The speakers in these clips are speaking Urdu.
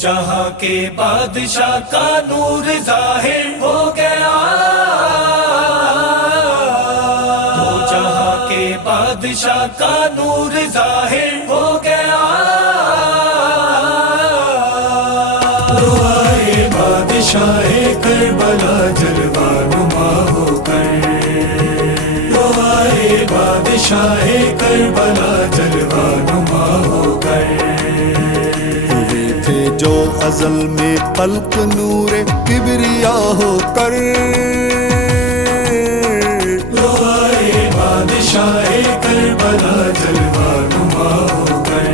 جہاں کے بادشاہ کا نور ظاہر ہو گیا، دو جہاں کے بادشاہ کا نور ظاہر ہو گیا، روائے بادشاہ کربلا جلوہ نما ہو کر، روائے بادشاہ کربلا جلوہ نما ہو کر، جو ازل میں خلق نور کبریا ہو کر، روائے بادشاہ کربلا جلوہ نما ہو کر،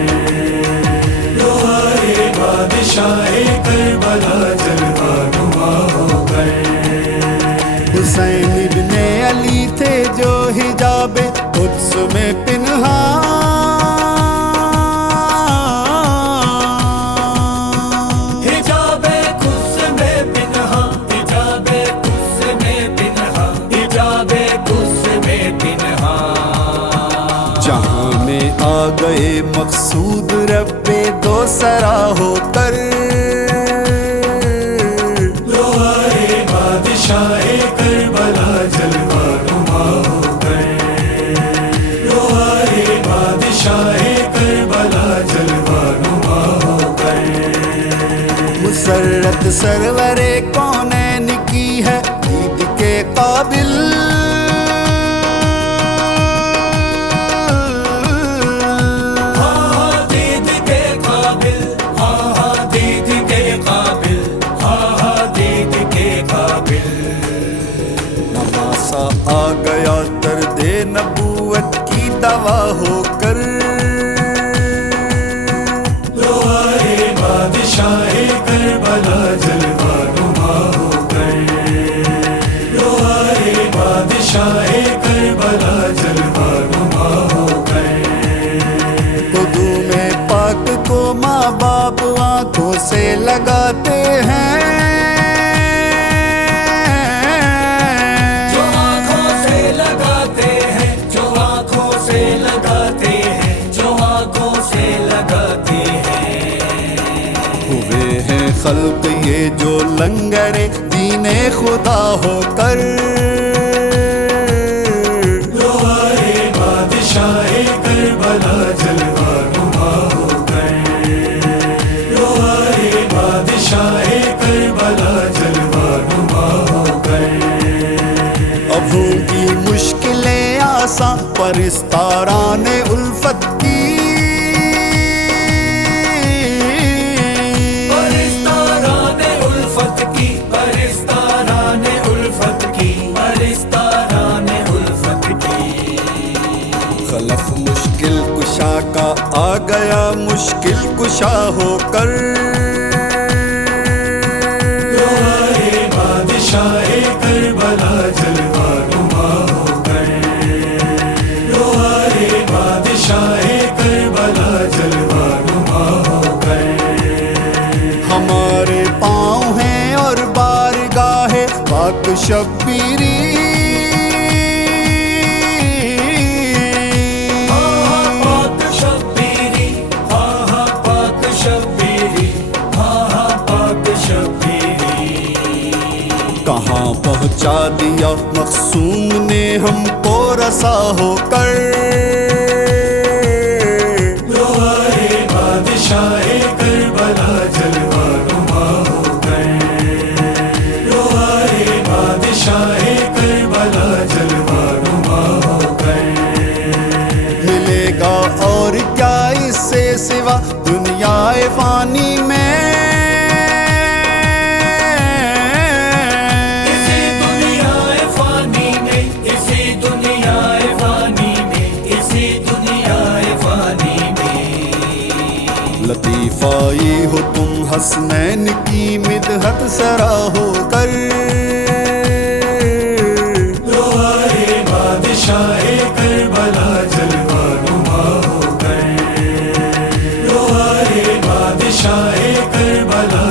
روائے بادشاہ کربلا جلوہ نما ہو کر، حسین ابن علی تھے جو حجاب قدس میں پنہاں، جہاں میں آ گئے مقصود رب دو سرا ہو کر، روائے بادشاہ کربلا جلوہ نما ہو کر، روائے بادشاہ کربلا جلوہ نما ہو کر، مسرت سرور کونین کی ہے دید کے قابل، آ گیا درد نبوت کی دوا ہو کر، روائے بادشاہ کربلا جلوہ نما ہو کر، روائے بادشاہ کربلا جلوہ نما ہو کر، قدوم پاک کو ماں باپ آنکھوں سے لگاتے ہیں، خلق یہ جو لنگر دین خدا ہو کر، روائے بادشاہ کربلا جلوہ نما ہو کر، روائے بادشاہ کربلا جلوہ نما ہو کر، اب ہوگی مشکلیں آساں پرستاران الفت کی، خلف مشکل کشا کا آ گیا مشکل کشا ہو کر، روائے بادشاہ کربلا جلوہ نما ہو کر، روائے بادشاہ کربلا جلوہ نما ہو کر، ہمارے پاؤں ہیں اور بارگاہ پاک شبیری، کہاں پہنچا دیا مقصوم نے ہم کو رسا ہو کر، روائے بادشاہ کربلا جلوہ نما ہو کر، روائے بادشاہ کربلا جلوہ نما ہو کر، ملے گا اور کیا اس سے سوا دنیا فانی میں، لطیفائی ہو تم حسنین کی مدحت سرا ہو کر، روائے بادشاہ کربلا جلوہ نما ہو کر، روائے بادشاہ کربلا